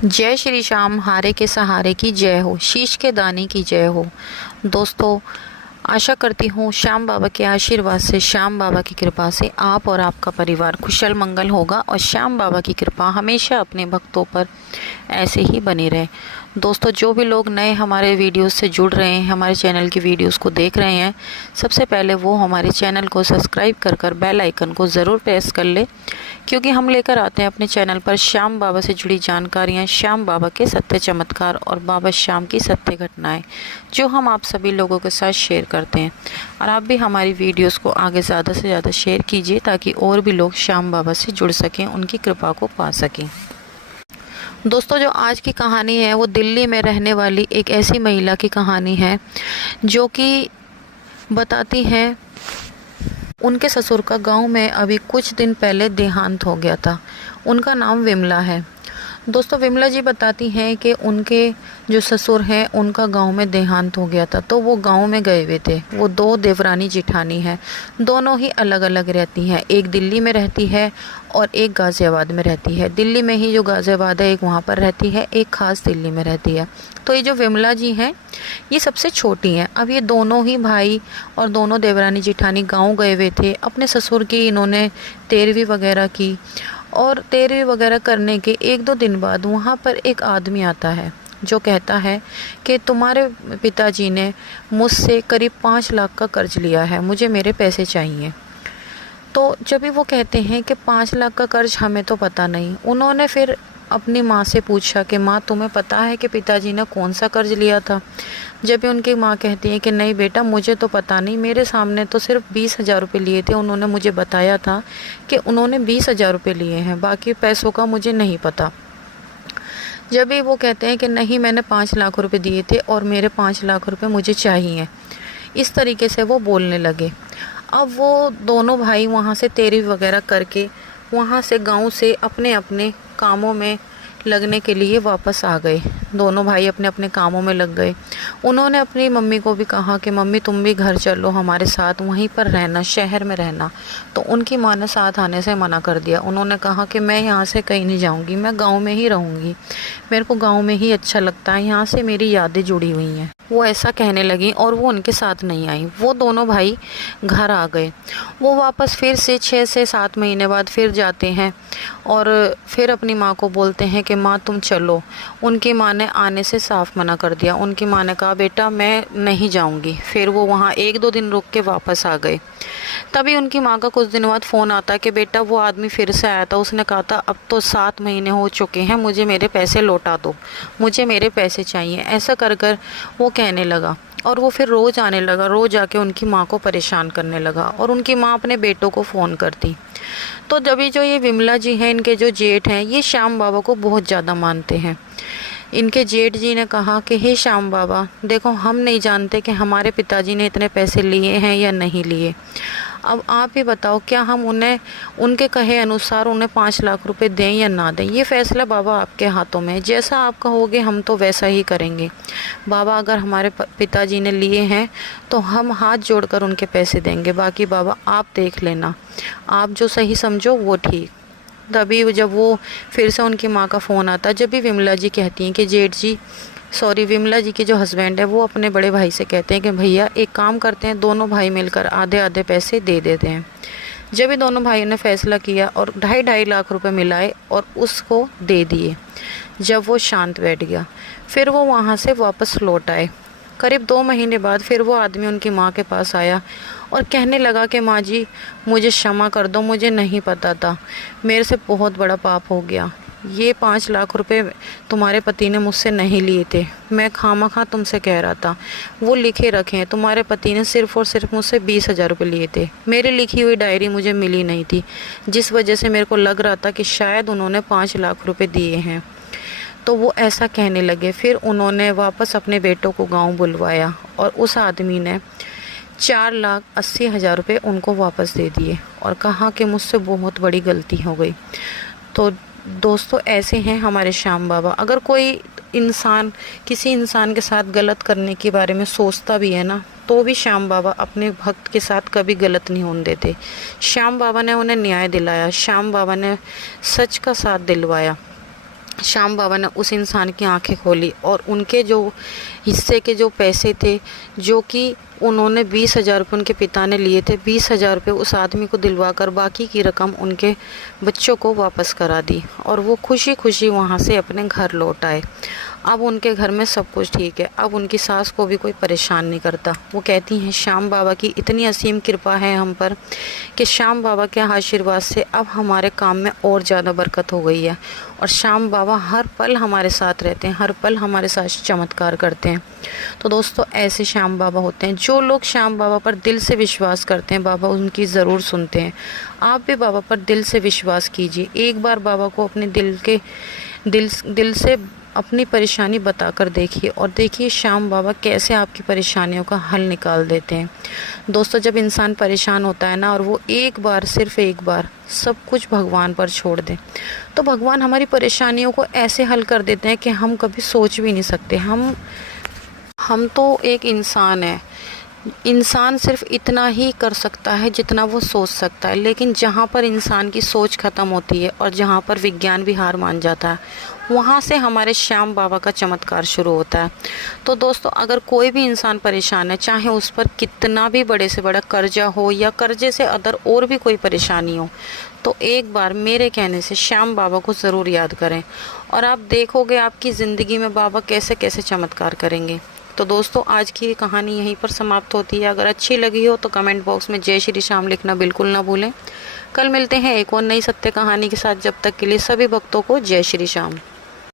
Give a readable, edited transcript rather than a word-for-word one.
जय श्री श्याम, हारे के सहारे की जय हो, शीश के दाने की जय हो। दोस्तों, आशा करती हूँ श्याम बाबा के आशीर्वाद से, श्याम बाबा की कृपा से आप और आपका परिवार कुशल मंगल होगा और श्याम बाबा की कृपा हमेशा अपने भक्तों पर ऐसे ही बनी रहे। दोस्तों, जो भी लोग नए हमारे वीडियोस से जुड़ रहे हैं, हमारे चैनल की वीडियोस को देख रहे हैं, सबसे पहले वो हमारे चैनल को सब्सक्राइब कर बेल आइकन को ज़रूर प्रेस कर ले, क्योंकि हम लेकर आते हैं अपने चैनल पर श्याम बाबा से जुड़ी जानकारियाँ, श्याम बाबा के सत्य चमत्कार और बाबा श्याम की सत्य घटनाएं, जो हम आप सभी लोगों के साथ शेयर करते हैं। और आप भी हमारी वीडियोस को आगे ज़्यादा से ज़्यादा शेयर कीजिए, ताकि और भी लोग श्याम बाबा से जुड़ सकें, उनकी कृपा को पा सकें। दोस्तों, जो आज की कहानी है वो दिल्ली में रहने वाली एक ऐसी महिला की कहानी है, जो कि बताती है उनके ससुर का गांव में अभी कुछ दिन पहले देहांत हो गया था। उनका नाम विमला है। दोस्तों, विमला जी बताती हैं कि उनके जो ससुर हैं उनका गांव में देहांत हो गया था, तो वो गांव में गए हुए थे। वो दो देवरानी जिठानी हैं, दोनों ही अलग अलग रहती हैं। एक दिल्ली में रहती है और एक गाज़ियाबाद में रहती है। दिल्ली में ही जो गाज़ियाबाद है एक वहाँ पर रहती है, एक ख़ास दिल्ली में रहती है। तो ये जो विमला जी हैं ये सबसे छोटी हैं। अब ये दोनों ही भाई और दोनों देवरानी जिठानी गाँव गए हुए थे। अपने ससुर की इन्होंने 13वीं वगैरह की, और 13वीं वगैरह करने के 1-2 दिन बाद वहाँ पर एक आदमी आता है जो कहता है कि तुम्हारे पिताजी ने मुझसे करीब 5 लाख का कर्ज लिया है, मुझे मेरे पैसे चाहिए। तो जब भी वो कहते हैं कि 5 लाख का कर्ज हमें तो पता नहीं, उन्होंने फिर अपनी माँ से पूछा कि माँ, तुम्हें पता है कि पिताजी ने कौन सा कर्ज लिया था? जब भी उनकी माँ कहती है कि नहीं बेटा, मुझे तो पता नहीं, मेरे सामने तो सिर्फ 20,000 रुपये लिए थे। उन्होंने मुझे बताया था कि उन्होंने 20,000 रुपये लिए हैं, बाकी पैसों का मुझे नहीं पता। जब भी वो कहते हैं कि नहीं, मैंने 5 लाख रुपये दिए थे और मेरे 5 लाख रुपये मुझे चाहिए, इस तरीके से वो बोलने लगे। अब वो दोनों भाई वहाँ से 13वीं वगैरह करके वहाँ से गांव से अपने अपने कामों में लगने के लिए वापस आ गए। दोनों भाई अपने अपने कामों में लग गए। उन्होंने अपनी मम्मी को भी कहा कि मम्मी, तुम भी घर चलो हमारे साथ, वहीं पर रहना, शहर में रहना। तो उनकी माँ ने साथ आने से मना कर दिया। उन्होंने कहा कि मैं यहाँ से कहीं नहीं जाऊँगी, मैं गांव में ही रहूँगी, मेरे को गांव में ही अच्छा लगता है, यहाँ से मेरी यादें जुड़ी हुई हैं। वो ऐसा कहने लगी और वो उनके साथ नहीं आई। वो दोनों भाई घर आ गए। वो वापस फिर से 6 से 7 महीने बाद फिर जाते हैं और फिर अपनी माँ को बोलते हैं कि माँ तुम चलो। उनकी माँ ने आने से साफ मना कर दिया। उनकी माँ ने कहा बेटा मैं नहीं जाऊँगी। फिर वो वहाँ 1-2 दिन रुक के वापस आ गए। तभी उनकी माँ का कुछ दिन बाद फ़ोन आता कि बेटा वो आदमी फिर से आया था, उसने कहा था अब तो 7 महीने हो चुके हैं, मुझे मेरे पैसे लौटा दो, मुझे मेरे पैसे चाहिए। ऐसा कर कर वो कहने लगा और वो फिर रोज़ आने लगा, रोज़ आके उनकी माँ को परेशान करने लगा और उनकी माँ अपने बेटों को फ़ोन करती। तो जब जो ये विमला जी हैं, इनके जो जेठ हैं, ये श्याम बाबा को बहुत ज़्यादा मानते हैं। इनके जेठ जी ने कहा कि हे श्याम बाबा, देखो हम नहीं जानते कि हमारे पिताजी ने इतने पैसे लिए हैं या नहीं लिए, अब आप ही बताओ क्या हम उन्हें उनके कहे अनुसार उन्हें 5 लाख रुपए दें या ना दें? ये फ़ैसला बाबा आपके हाथों में है, जैसा आप कहोगे हम तो वैसा ही करेंगे। बाबा, अगर हमारे पिताजी ने लिए हैं तो हम हाथ जोड़कर उनके पैसे देंगे, बाकी बाबा आप देख लेना, आप जो सही समझो वो ठीक। तभी जब वो फिर से उनकी माँ का फ़ोन आता, जब भी विमला जी कहती हैं कि जेठ जी, सॉरी, विमला जी के जो हस्बैंड है वो अपने बड़े भाई से कहते हैं कि भैया एक काम करते हैं, दोनों भाई मिलकर आधे आधे पैसे दे देते हैं। जब भी दोनों भाइयों ने फैसला किया और 2.5 लाख रुपए मिलाए और उसको दे दिए। जब वो शांत बैठ गया, फिर वो वहाँ से वापस लौट आए। करीब 2 महीने बाद फिर वो आदमी उनकी माँ के पास आया और कहने लगा कि माँ जी, मुझे क्षमा कर दो, मुझे नहीं पता था, मेरे से बहुत बड़ा पाप हो गया। ये 5 लाख रुपए तुम्हारे पति ने मुझसे नहीं लिए थे, मैं खामखा तुमसे कह रहा था। वो लिखे रखे हैं, तुम्हारे पति ने सिर्फ़ और सिर्फ मुझसे 20,000 रुपये लिए थे। मेरी लिखी हुई डायरी मुझे मिली नहीं थी, जिस वजह से मेरे को लग रहा था कि शायद उन्होंने 5 लाख रुपये दिए हैं। तो वो ऐसा कहने लगे। फिर उन्होंने वापस अपने बेटों को गाँव बुलवाया और उस आदमी ने 4,80,000 रुपये उनको वापस दे दिए और कहा कि मुझसे बहुत बड़ी गलती हो गई। तो दोस्तों, ऐसे हैं हमारे श्याम बाबा। अगर कोई इंसान किसी इंसान के साथ गलत करने के बारे में सोचता भी है ना, तो भी श्याम बाबा अपने भक्त के साथ कभी गलत नहीं होने देते। श्याम बाबा ने उन्हें न्याय दिलाया, श्याम बाबा ने सच का साथ दिलवाया। श्याम बाबा ने उस इंसान की आंखें खोली और उनके जो हिस्से के जो पैसे थे, जो कि उन्होंने 20,000 रुपये उनके पिता ने लिए थे, 20,000 रुपये उस आदमी को दिलवा कर बाकी की रकम उनके बच्चों को वापस करा दी और वो खुशी खुशी वहाँ से अपने घर लौट आए। अब उनके घर में सब कुछ ठीक है, अब उनकी सास को भी कोई परेशान नहीं करता। वो कहती हैं श्याम बाबा की इतनी असीम कृपा है हम पर कि श्याम बाबा के आशीर्वाद से अब हमारे काम में और ज़्यादा बरकत हो गई है और श्याम बाबा हर पल हमारे साथ रहते हैं, हर पल हमारे साथ चमत्कार करते हैं। तो दोस्तों ऐसे श्याम बाबा होते हैं। जो लोग श्याम बाबा पर दिल से विश्वास करते हैं, बाबा उनकी ज़रूर सुनते हैं। आप भी बाबा पर दिल से विश्वास कीजिए। एक बार बाबा को अपने दिल से अपनी परेशानी बताकर देखिए और देखिए श्याम बाबा कैसे आपकी परेशानियों का हल निकाल देते हैं। दोस्तों जब इंसान परेशान होता है ना और वो एक बार, सिर्फ एक बार सब कुछ भगवान पर छोड़ दे, तो भगवान हमारी परेशानियों को ऐसे हल कर देते हैं कि हम कभी सोच भी नहीं सकते। हम तो एक इंसान है, इंसान सिर्फ इतना ही कर सकता है जितना वो सोच सकता है, लेकिन जहाँ पर इंसान की सोच ख़त्म होती है और जहाँ पर विज्ञान भी हार मान जाता है, वहाँ से हमारे श्याम बाबा का चमत्कार शुरू होता है। तो दोस्तों अगर कोई भी इंसान परेशान है, चाहे उस पर कितना भी बड़े से बड़ा कर्जा हो या कर्जे से अदर और भी कोई परेशानी हो, तो एक बार मेरे कहने से श्याम बाबा को ज़रूर याद करें और आप देखोगे आपकी ज़िंदगी में बाबा कैसे कैसे चमत्कार करेंगे। तो दोस्तों आज की ये कहानी यहीं पर समाप्त होती है। अगर अच्छी लगी हो तो कमेंट बॉक्स में जय श्री श्याम लिखना बिल्कुल ना भूलें। कल मिलते हैं एक और नई सत्य कहानी के साथ। जब तक के लिए सभी भक्तों को जय श्री श्याम।